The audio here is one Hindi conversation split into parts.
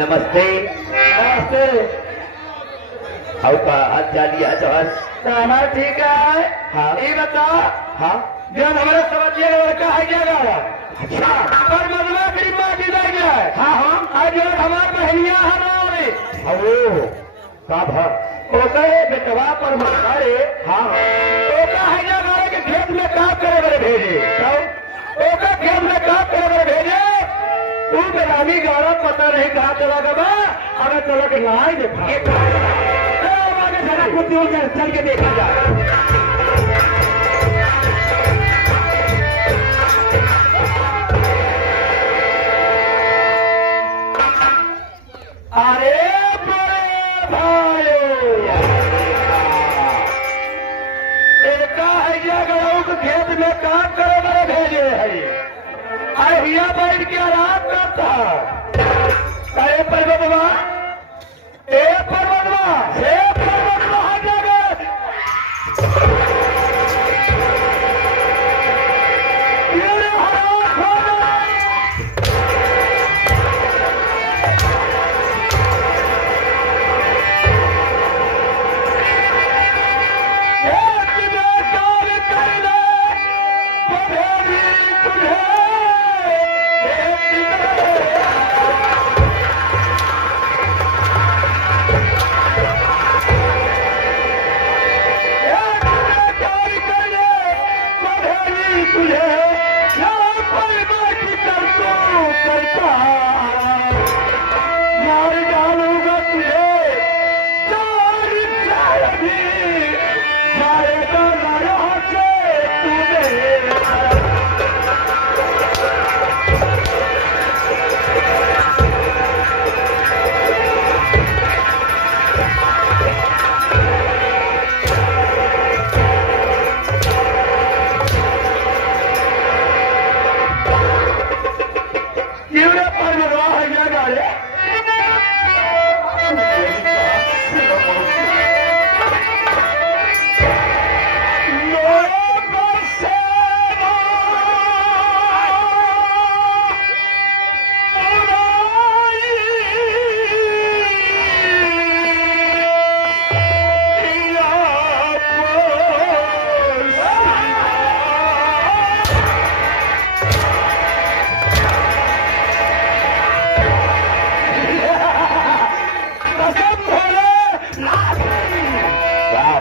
नमस्ते। नमस्ते। हाउ का हाथ चालिए हजर। हमारा ठीक है। हाँ। ये बता। हाँ। जो हमारे समझिए लड़का है क्या गा रहा है? अच्छा। पर मजमा की माँ की दे गया है। हाँ हाँ। आज जो हमारे बहनिया है ना ओ का भा। ओके बेटवा पर मरे। हाँ। ओका है क्या गारे के खेत में काम करे बड़े भेजे। तो ओका खेत में काम करे बड़े भेजे। तू बेरामी गारा पता नहीं कहाँ चला गया अगर चला के लाई देखा आगे जरा कुछ चल के देखा जाए। अरे बड़े भाई एका है या गऊ के खेत में काम करे बड़े भेजे है। अहिया बैठ के आराम करता अरे पर्वतवा ए पर्वतवा हे पर्वतवा आ जावे ये हरा खोना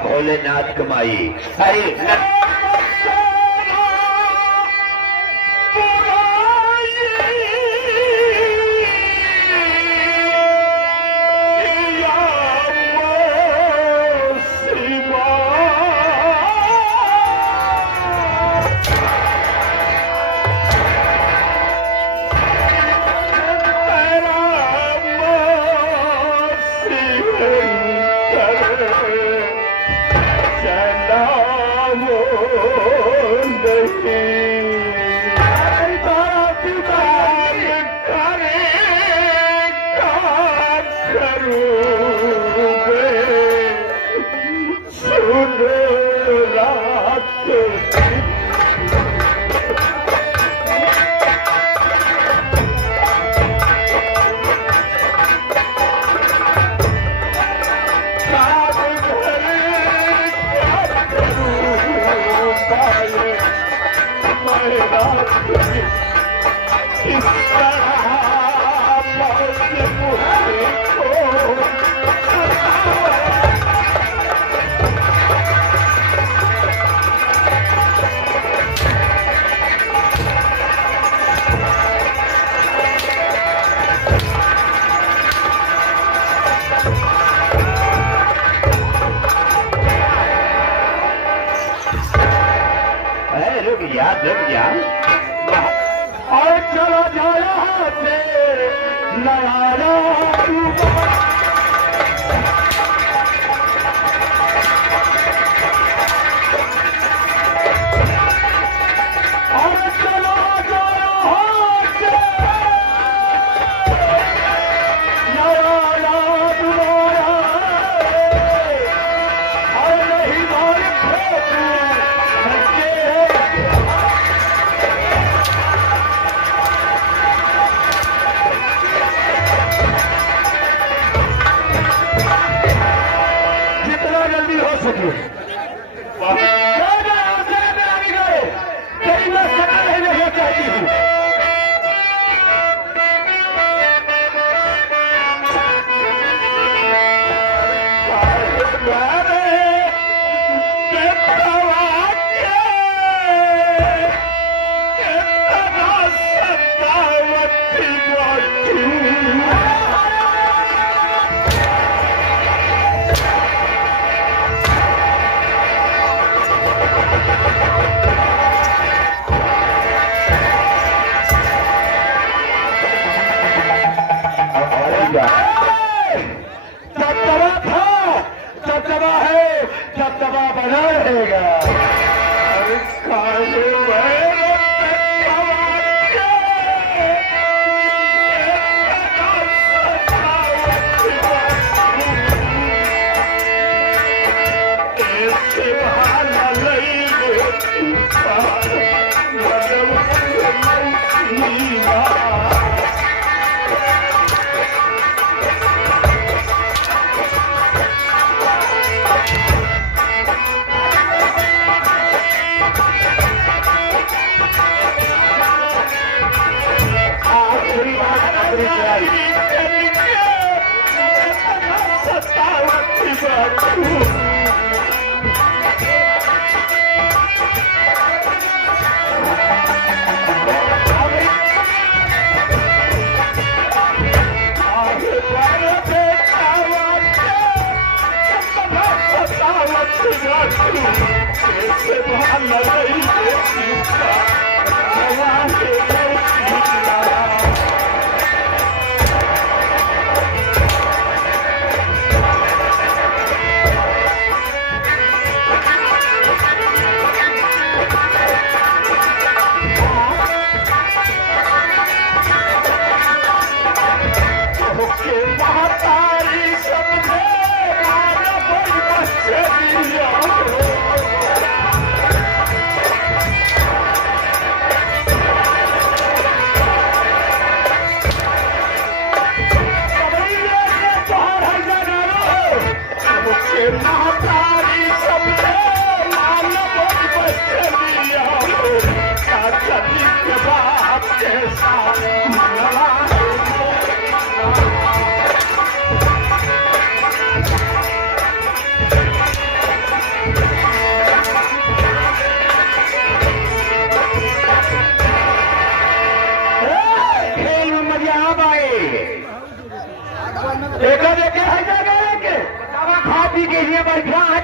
भोलेनाथ कमाई। अरे रुक जा और चला जाया से नया चल के सतावती बाटू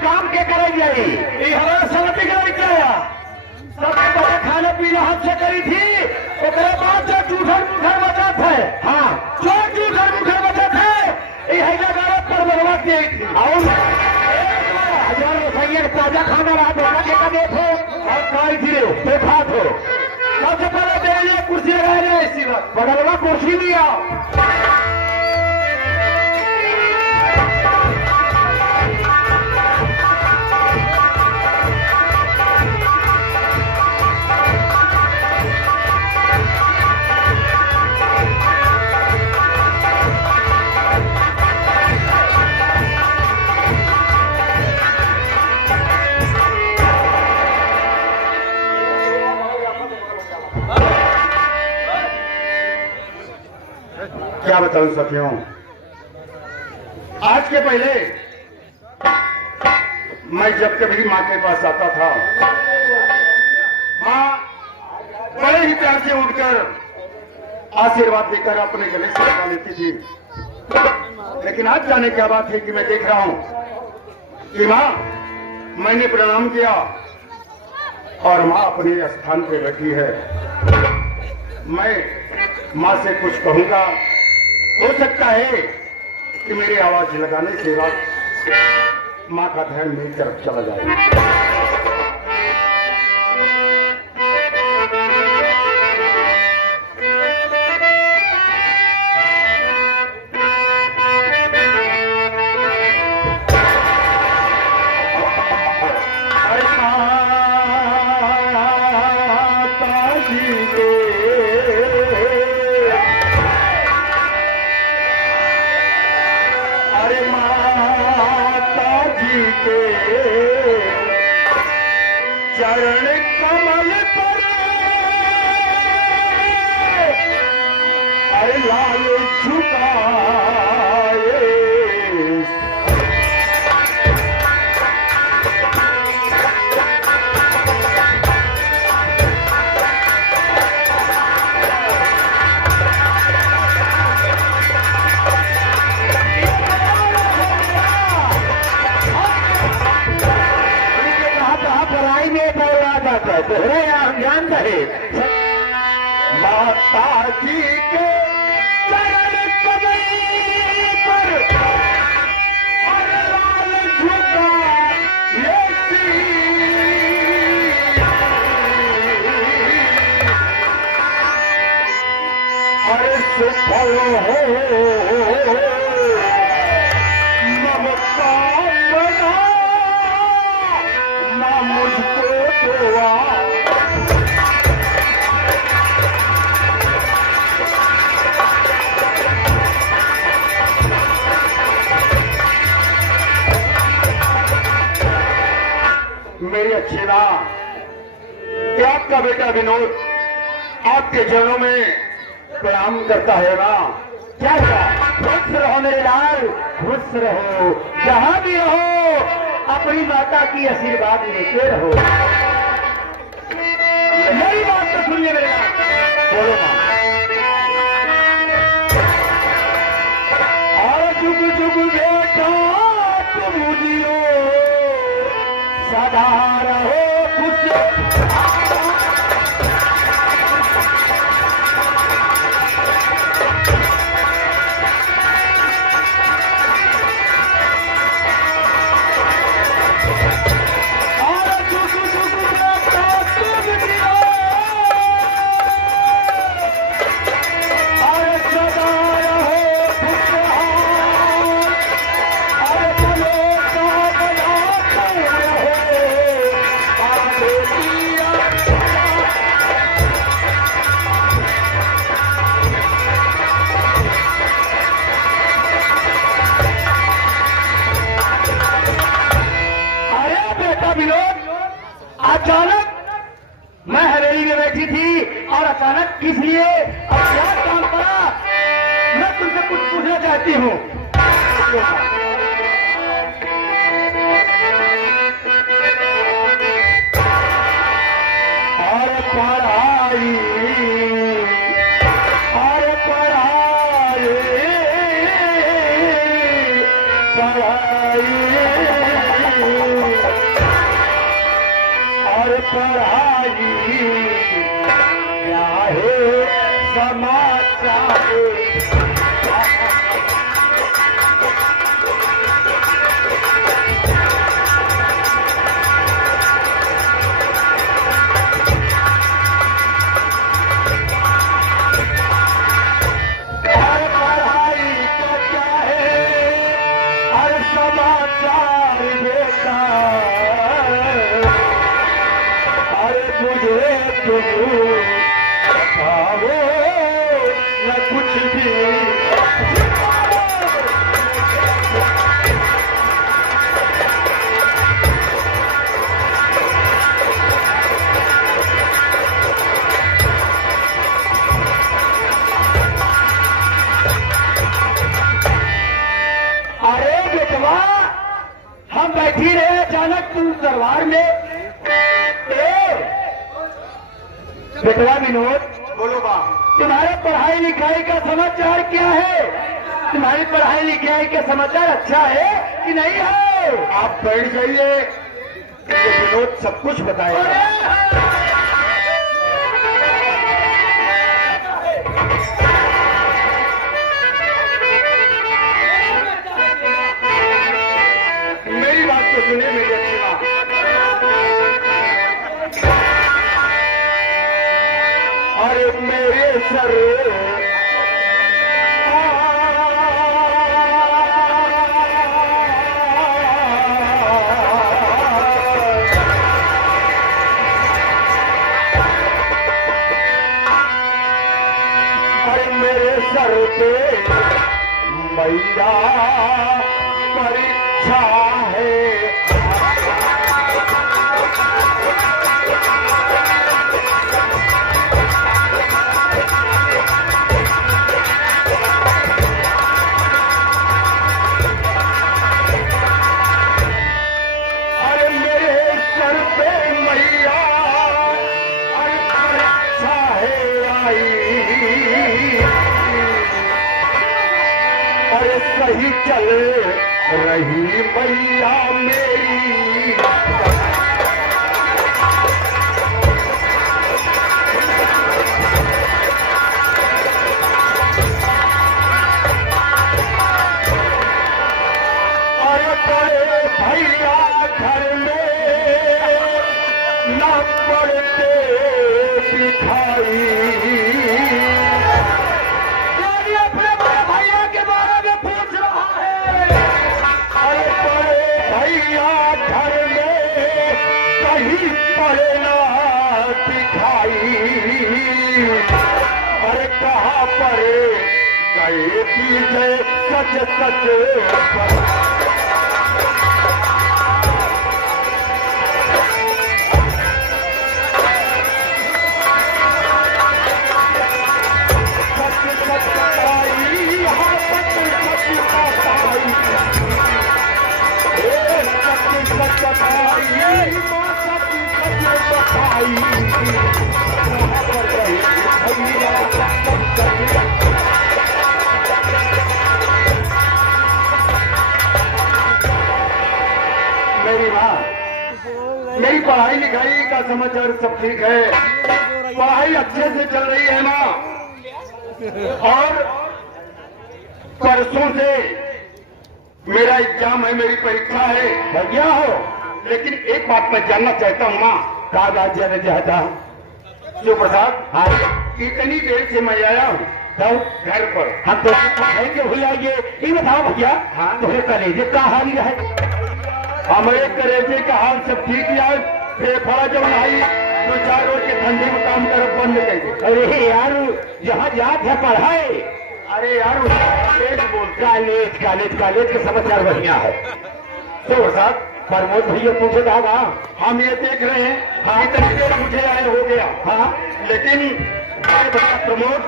काम के करे हमारा समिति खाने पीने हाथ से करी थी बाद जो जूठर मुठर बचत है हाँ जो जूठर मुठर बचत है जगह पर बर्बाद की और 1000 रुपये ताजा खाना रहा दोनों के कदे थे और खाई थी देखा थो सबसे पहले तेरे लिए कुर्सी लगाए रहे इसी वक्त बड़ा कुर्सी भी आओ क्या बताऊं सखियों, आज के पहले मैं जब कभी माँ के पास आता था, माँ बड़े ही प्यार से उठकर आशीर्वाद देकर अपने गले से लगा लेती थी। लेकिन आज जाने क्या बात है कि मैं देख रहा हूं कि माँ मैंने प्रणाम किया और माँ अपने स्थान पे बैठी है। मैं माँ से कुछ कहूंगा, हो सकता है कि मेरी आवाज लगाने के बाद माँ का ध्यान मेरी तरफ चला जाए। चरण कमल पर लाल झुकाए, दोहरे ज्ञान रहे माता जी के चरण कमल पर लाल झुकाए, अरे सुफल हो ममता बना ना मुझको दुआ। मेरी अच्छी ना आपका बेटा विनोद आपके चरणों में प्रणाम करता है ना, क्या हुआ? खुश रहो, जहाँ भी रहो अपनी माता की आशीर्वाद लेते रहो। मेरी बात तो सुनिए मेरे बात। बोलो माँ। और जुग जुग बेटा तुम जियो, सदा रहो खुश। अचानक मैं हवेली में बैठी थी और अचानक किस लिए और क्या काम पड़ा, मैं तुमसे कुछ पूछना चाहती हूँ। और पढ़ाई और पढ़ाई पढ़ाई और पढ़ाई क्या है समाचार। कुछ भी अरे बेटवा, हम बैठी रहे अचानक तू दरबार में। बेटवा विनोद, बोलो बा। तुम्हारे पढ़ाई लिखाई का समाचार क्या है? तुम्हारी पढ़ाई लिखाई का समाचार अच्छा है कि नहीं है? आप बैठ जाइए, ये विनोद सब कुछ बताएगा। मेरी बात तो सुनिए मेरी अच्छी बात। अरे मेरे सर अरे मेरे सर पे मैया परीक्षा है। अरे सही चल रही मैया मेरी, अरे बड़े भैया घर में न पड़ते दिखाई। अरे कहाँ पर गए पीछे सच सच सच सच आई, यहाँ सच सच आई। मेरी पढ़ाई लिखाई का समाचार सब ठीक है, पढ़ाई अच्छे से चल रही है ना। और परसों से मेरा एग्जाम है, मेरी परीक्षा है। भैया हो, लेकिन एक बात मैं जानना चाहता हूँ ना। का बात जानना चाहता हूँ? शिव प्रसाद, हाँ इतनी देर से मैं आया हूँ तो घर पर। हम तो कहेंगे भूल आइए। ये बताओ भैया, हाँ? तुम्हें कलेजे का हाल है? हमारे कलेजे का हाल सब ठीक यार। फेफड़ा जब आई 2-4 रोज के ठंडी में काम कर बंद कर दे। अरे यार, जहाँ याद है पढ़ाए। अरे यार तेज बोल। कॉलेज कॉलेज कॉलेज के समाचार बढ़िया है। शिव प्रसाद, प्रमोद भैया पूछे दादा, हम ये देख रहे हैं हाँ इतनी देर मुझे आए हो गया। हाँ लेकिन बड़े भैया प्रमोद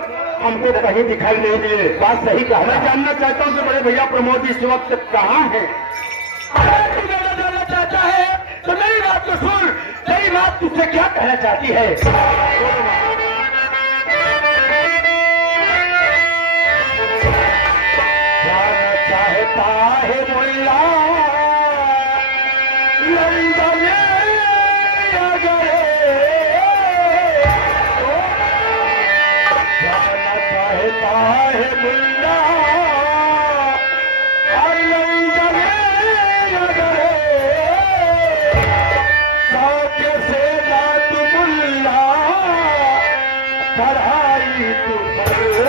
हमको कहीं दिखाई नहीं दिए। बात सही कहा। मैं जानना चाहता हूँ कि बड़े भैया प्रमोद इस वक्त कहाँ हैं? अगर तू जानना चाहता है तो मेरी बात तो सुन। तेरी बात तुझसे क्या कहना चाहती है? जाना चाहता है मुल्ला लंदन अगर, जाना चाहता है मुल्ला लंदन अगर, सौके से जात मुल्ला पढ़ाई तू भैया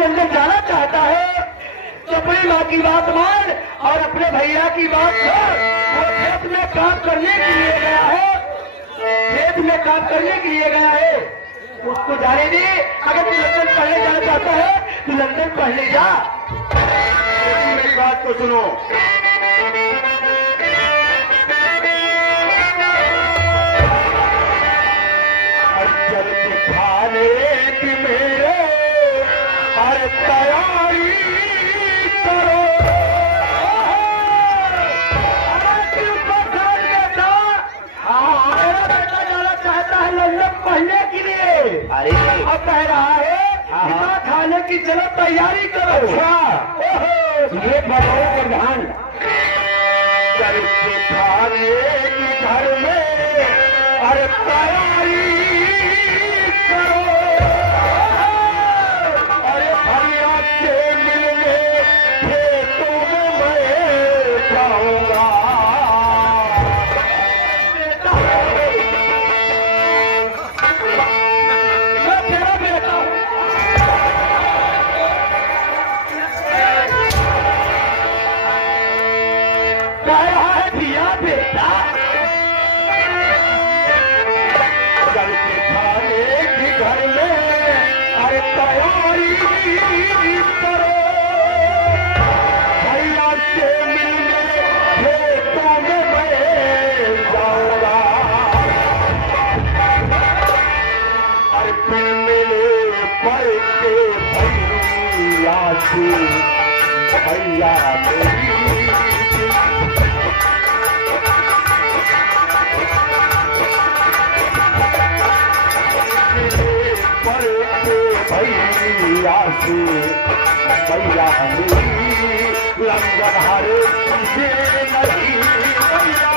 अंदर जाना चाहता है तो अपनी माँ की बात मान और अपने भैया की बात सुन। वो खेत में काम करने के लिए गया है, खेत में काम करने के लिए गया है, उसको जाने दे। अगर तू लंदन पढ़ने जाना चाहता है तो लंदन पढ़ने जा। लेकिन मेरी बात को सुनो। अज्जल दिखाने की मेरे अरे तैयारी करो। मेरा बेटा जाना चाहता है लंदन पढ़ने के लिए। अरे अब कह रहा है खाना खाने की चलो तैयारी करो। ये बताओ प्रधान, चल खाने की घर में अरे तैयारी करो। अरे भैया से मिलने खेतों में मैं जाऊंगा। मैं तेरा बेटा हूं। कह रहा है भैया बेटा चल के खाने की घर में अरे तैयारी करो। भैया से मिलने खेतों में मैं जाऊंगा। अरे फिर मिले पल के भैया से भैया मेरी भैया से भैया मेरी लंदन हरे से नहीं भैया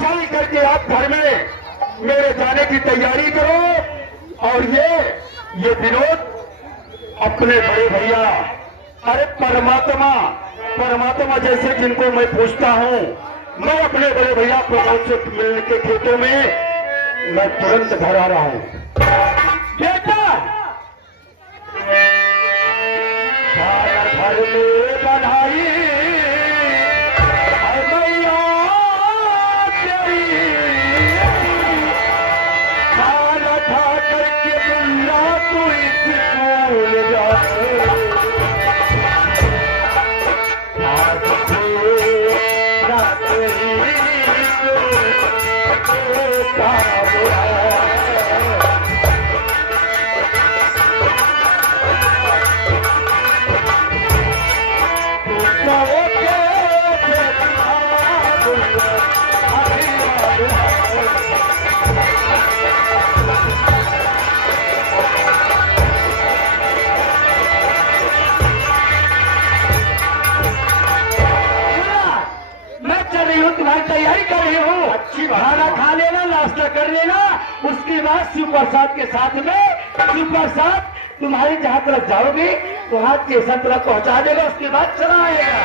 चल करके आप घर में मेरे जाने की तैयारी करो। और ये विनोद अपने बड़े भैया अरे परमात्मा परमात्मा जैसे जिनको मैं पूछता हूँ मैं अपने बड़े भैया प्रमोद से मिलने के खेतों में मैं तुरंत घर आ रहा हूँ। बेटा सारा घर में बधाई और मैया तेरी खाना खा करके दुल्ला तू स्कूल जाए। आज से रात ही तो काम है। तुम्हारी तैयारी कर रही हूँ। अच्छी बात। खाना खा लेना, नाश्ता कर लेना, उसके बाद शिव प्रसाद के साथ में शिव प्रसाद तुम्हारी जहाँ तरफ जाओगे वहाँ स्टेशन तरफ पहुँचा देगा, उसके बाद चला आएगा।